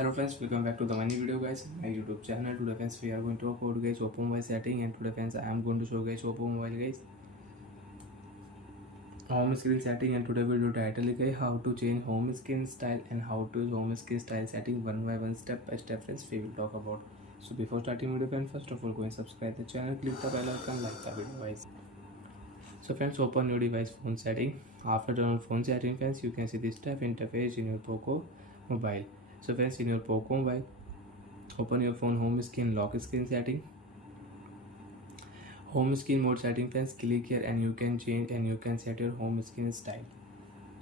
Hello friends, welcome back to the money video guys, my YouTube channel. Today friends we are going to talk about guys oppo mobile setting, and today friends I am going to show guys oppo mobile guys home screen setting. And today video title is guys how to change home screen style and how to use home screen style setting one by one, step by step friends we will talk about. So before starting video friends, first of all go and subscribe the channel, click the bell icon, like the video guys. So friends, open your device phone setting. After turn on phone setting friends, you can see this type interface in your poco mobile. So friends, in your poco mobile, open your phone home screen lock screen setting. Home screen mode setting friends, click here and you can change and you can set your home screen style.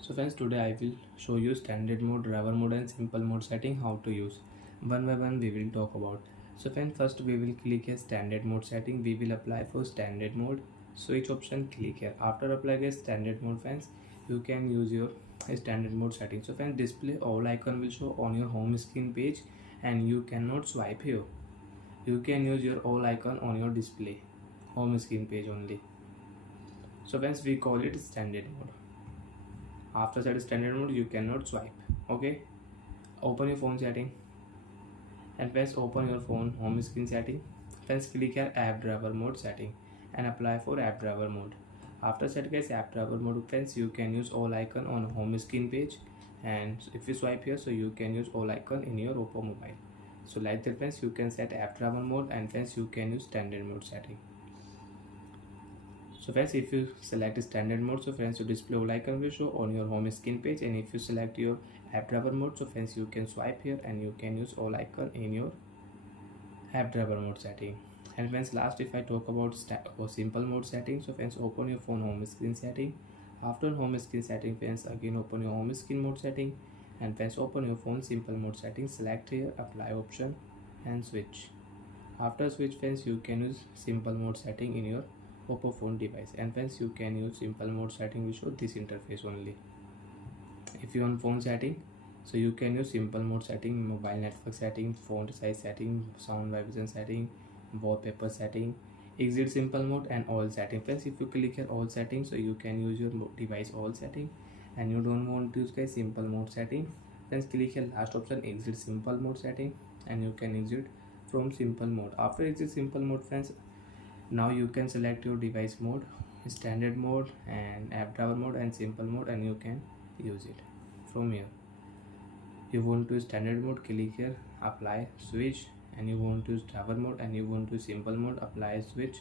So friends, today I will show you standard mode, driver mode and simple mode setting how to use. One by one we will talk about. So friends, first we will click here standard mode setting. We will apply for standard mode. Switch option, click here. After applying a standard mode friends, you can use your standard mode setting. So friends, display all icon will show on your home screen page and you cannot swipe here. You can use your all icon on your display home screen page only. So friends, we call it standard mode. After set standard mode, you cannot swipe. Okay, open your phone setting and friends, open your phone home screen setting. Friends, click here app driver mode setting and apply for app driver mode. After set guys app driver mode friends, you can use all icon on home screen page, and if you swipe here so you can use all icon in your oppo mobile. So like that friends, you can set app driver mode, and friends you can use standard mode setting. So friends, if you select standard mode, so friends your display all icon will show on your home screen page, and if you select your app driver mode, so friends you can swipe here and you can use all icon in your app driver mode setting. And friends, last if I talk about simple mode setting, so friends open your phone home screen setting. After home screen setting friends, again open your home screen mode setting, and friends open your phone simple mode setting. Select here apply option and switch. After switch friends, you can use simple mode setting in your oppo phone device, and friends you can use simple mode setting will show this interface only. If you on phone setting, so you can use simple mode setting, mobile network setting, font size setting, sound vibration setting, wallpaper setting, exit simple mode and all setting. Friends, if you click here all settings, so you can use your device all setting, and you don't want to use guys simple mode setting, then click here last option exit simple mode setting and you can exit from simple mode. After exit simple mode friends, now you can select your device mode, standard mode and app driver mode and simple mode, and you can use it from here. You want to standard mode, click here apply switch, and you want to use driver mode and you want to simple mode, apply switch,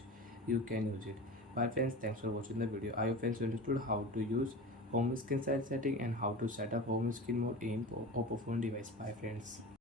you can use it. Bye friends, thanks for watching the video. I hope friends understood how to use home screen size setting and how to set up home screen mode in oppo phone device. Bye friends.